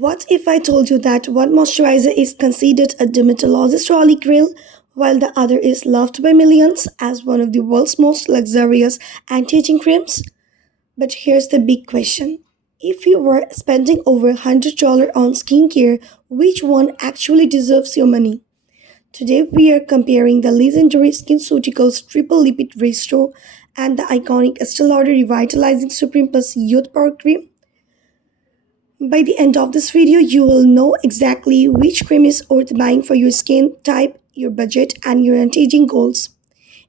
What if I told you that one moisturizer is considered a dermatologist's holy grail, while the other is loved by millions as one of the world's most luxurious anti-aging creams? But here's the big question. If you were spending over $100 on skincare, which one actually deserves your money? Today we are comparing the legendary SkinCeuticals Triple Lipid Restore and the iconic Estee Lauder Revitalizing Supreme Plus Youth Power Cream. By the end of this video, you will know exactly which cream is worth buying for your skin type, your budget, and your anti-aging goals.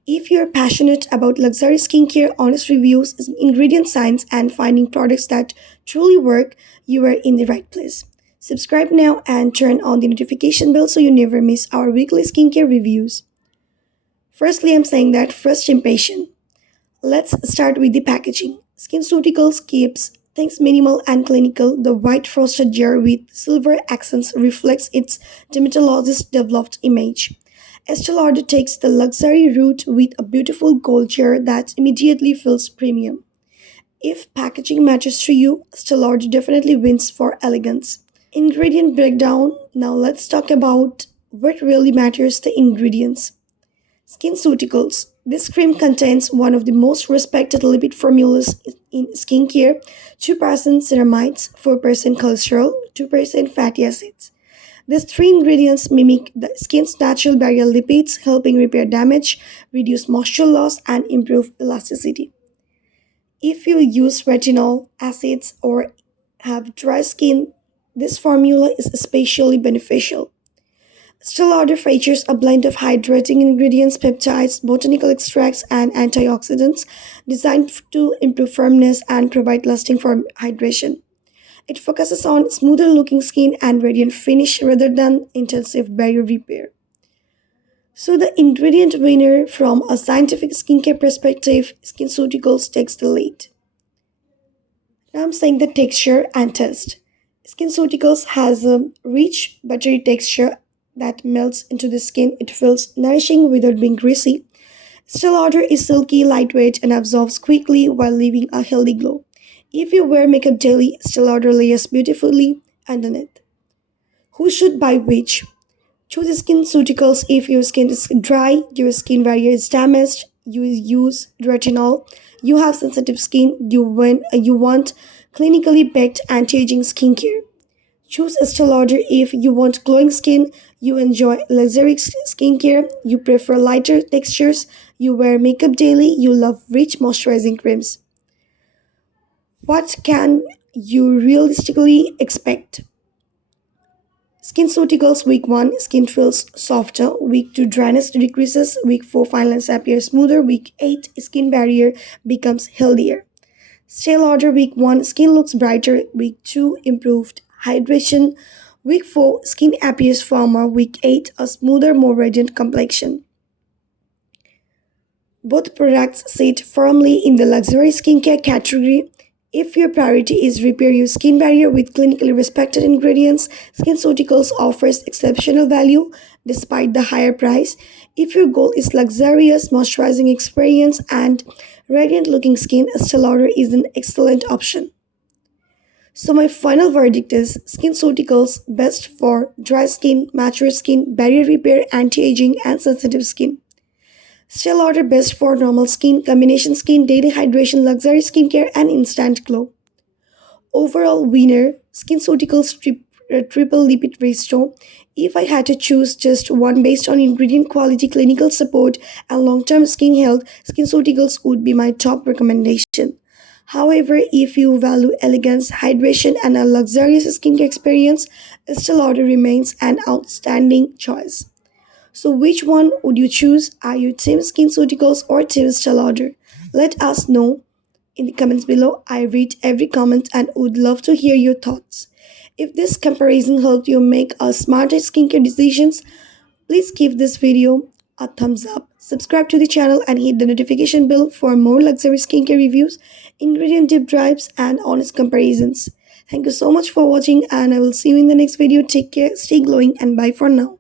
If you're passionate about luxury skincare, honest reviews, ingredient science, and finding products that truly work, you are in the right place. Subscribe now and turn on the notification bell so you never miss our weekly skincare reviews. Firstly, I'm saying that first impression. Let's start with the packaging. SkinCeuticals keeps things minimal and clinical. The white frosted jar with silver accents reflects its dermatologist developed image. Estee Lauder takes the luxury route with a beautiful gold jar that immediately feels premium. If packaging matters to you, Estee Lauder definitely wins for elegance. Ingredient breakdown. Now let's talk about what really matters, the ingredients. SkinCeuticals. This cream contains one of the most respected lipid formulas in skincare: 2% ceramides, 4% cholesterol, 2% fatty acids. These three ingredients mimic the skin's natural barrier lipids, helping repair damage, reduce moisture loss, and improve elasticity. If you use retinol, acids, or have dry skin, this formula is especially beneficial. Estee Lauder features a blend of hydrating ingredients, peptides, botanical extracts, and antioxidants designed to improve firmness and provide lasting hydration. It focuses on smoother looking skin and radiant finish rather than intensive barrier repair. So, the ingredient winner from a scientific skincare perspective, SkinCeuticals takes the lead. Now, I'm saying the texture and taste. SkinCeuticals has a rich, buttery texture that melts into the skin. It feels nourishing without being greasy. Estee Lauder is silky, lightweight, and absorbs quickly while leaving a healthy glow. If you wear makeup daily, Estee Lauder layers beautifully underneath. Who should buy which? Choose SkinCeuticals if your skin is dry, your skin barrier is damaged, you use retinol, you have sensitive skin, you want clinically backed anti-aging skincare. Choose Estee Lauder if you want glowing skin, you enjoy luxury skincare, you prefer lighter textures, you wear makeup daily, you love rich moisturizing creams. What can you realistically expect? SkinCeuticals Week 1, skin feels softer. Week 2, dryness decreases. Week 4, fine lines appear smoother. Week 8, skin barrier becomes healthier. Estee Lauder Week 1, skin looks brighter. Week 2, improved hydration. Week 4, skin appears firmer. Week 8, a smoother, more radiant complexion. Both products sit firmly in the luxury skincare category. If your priority is repair your skin barrier with clinically respected ingredients, SkinCeuticals offers exceptional value despite the higher price. If your goal is luxurious moisturizing experience and radiant looking skin, Estee Lauder is an excellent option. So my final verdict is SkinCeuticals best for dry skin, mature skin, barrier repair, anti-aging, and sensitive skin. Estee Lauder best for normal skin, combination skin, daily hydration, luxury skincare, and instant glow. Overall winner, Triple Lipid Restore. If I had to choose just one based on ingredient quality, clinical support, and long-term skin health, SkinCeuticals would be my top recommendation. However, if you value elegance, hydration, and a luxurious skincare experience, Estee Lauder remains an outstanding choice. So, which one would you choose? Are you Team SkinCeuticals or Team Estee Lauder? Let us know in the comments below. I read every comment and would love to hear your thoughts. If this comparison helped you make a smarter skincare decisions, please give this video a thumbs up. Subscribe to the channel and hit the notification bell for more luxury skincare reviews, ingredient deep dives, and honest comparisons. Thank you so much for watching, and I will see you in the next video. Take care, stay glowing, and bye for now.